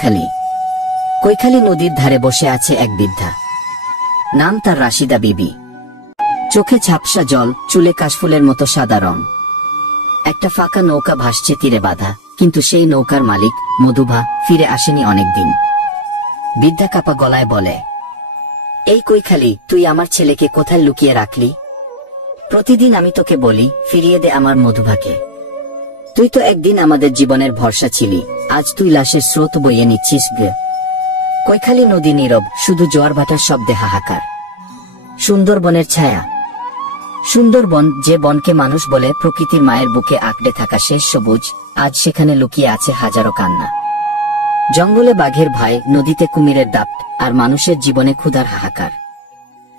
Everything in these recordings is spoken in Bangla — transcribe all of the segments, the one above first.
খালি কৈখালী নদীর ধারে বসে আছে এক বৃদ্ধা। নাম তার রাশিদা বিবি। চোখে ঝাপসা জল, চুলে কাশফুলের মতো সাদা রং। একটা ফাঁকা নৌকা ভাসছে তীরে বাঁধা, কিন্তু সেই নৌকার মালিক মধুবা ফিরে আসেনি অনেকদিন। বৃদ্ধা কাপা গলায় বলে, এই কৈখালী, তুই আমার ছেলেকে কোথায় লুকিয়ে রাখলি? প্রতিদিন আমি তোকে বলি ফিরিয়ে দে আমার মধুবাকে। তুই তো একদিন আমাদের জীবনের ভরসা ছিলি, আজ তুই লাশের স্রোত বইয়ে নিচ্ছিস গে। কৈখালী নদী নীরব, শুধু জোয়ার ভাটার শব্দে হাহাকার। সুন্দরবনের ছায়া। সুন্দরবন, যে বনকে মানুষ বলে প্রকৃতির মায়ের বুকে আঁকড়ে থাকা শেষ সবুজ, আজ সেখানে লুকিয়ে আছে হাজারো কান্না। জঙ্গলে বাঘের ভয়, নদীতে কুমিরের দাপ, আর মানুষের জীবনে ক্ষুধার হাহাকার।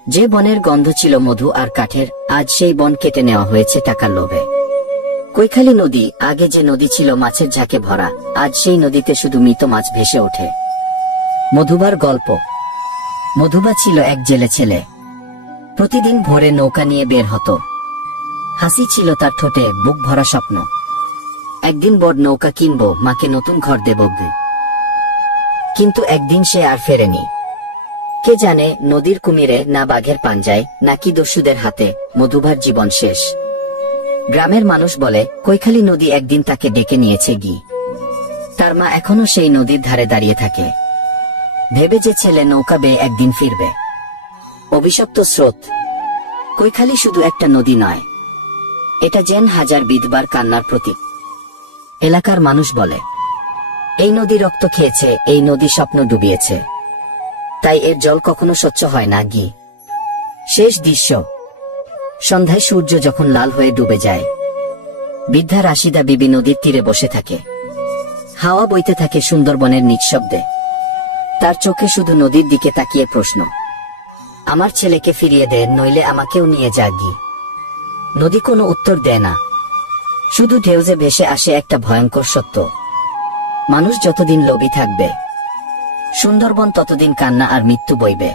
যে বনের গন্ধ ছিল মধু আর কাঠের, আজ সেই বন কেটে নেওয়া হয়েছে টাকার লোভে। কৈখালী নদী, আগে যে নদী ছিল মাছের ঝাঁকে ভরা, আজ সেই নদীতে শুধু মৃত মাছ ভেসে ওঠে। মধুবার গল্প। মধুবা ছিল এক জেলে ছেলে। প্রতিদিন ভোরে নৌকা নিয়ে বের হতো। হাসি ছিল তার ঠোঁটে, বুক ভরা স্বপ্ন। একদিন বড় নৌকা কিনবো, মাকে নতুন ঘর দেব। কিন্তু একদিন সে আর ফেরেনি। কে জানে, নদীর কুমিরে, না বাঘের পাঞ্জায়, নাকি দস্যুদের হাতে মধুবার জীবন শেষ। গ্রামের মানুষ বলে কৈখালী নদী একদিন তাকে ডেকে নিয়েছে গি। তার মা এখনো সেই নদীর ধারে দাঁড়িয়ে থাকে, ভেবে যে ছেলে নৌকা বেয়ে একদিন ফিরবে। অভিশপ্ত স্রোত। কৈখালী শুধু একটা নদী নয়, এটা যেন হাজার বিধবার কান্নার প্রতীক। এলাকার মানুষ বলে, এই নদী রক্ত খেয়েছে, এই নদী স্বপ্ন ডুবিয়েছে, তাই এর জল কখনো স্বচ্ছ হয় না গি। শেষ দৃশ্য। সন্ধ্যায় সূর্য যখন লাল হয়ে ডুবে যায়, বৃদ্ধা রাশিদা বিবি নদীর তীরে বসে থাকে। হাওয়া বইতে থাকে সুন্দরবনের নিঃশব্দে। তার চোখে শুধু নদীর দিকে তাকিয়ে প্রশ্ন, আমার ছেলেকে ফিরিয়ে দে, নইলে আমাকেও নিয়ে যা গি। নদী কোনো উত্তর দেয় না, শুধু ঢেউজে ভেসে আসে একটা ভয়ঙ্কর সত্য। মানুষ যতদিন লোভী থাকবে, সুন্দরবন ততদিন কান্না আর মৃত্যু বইবে।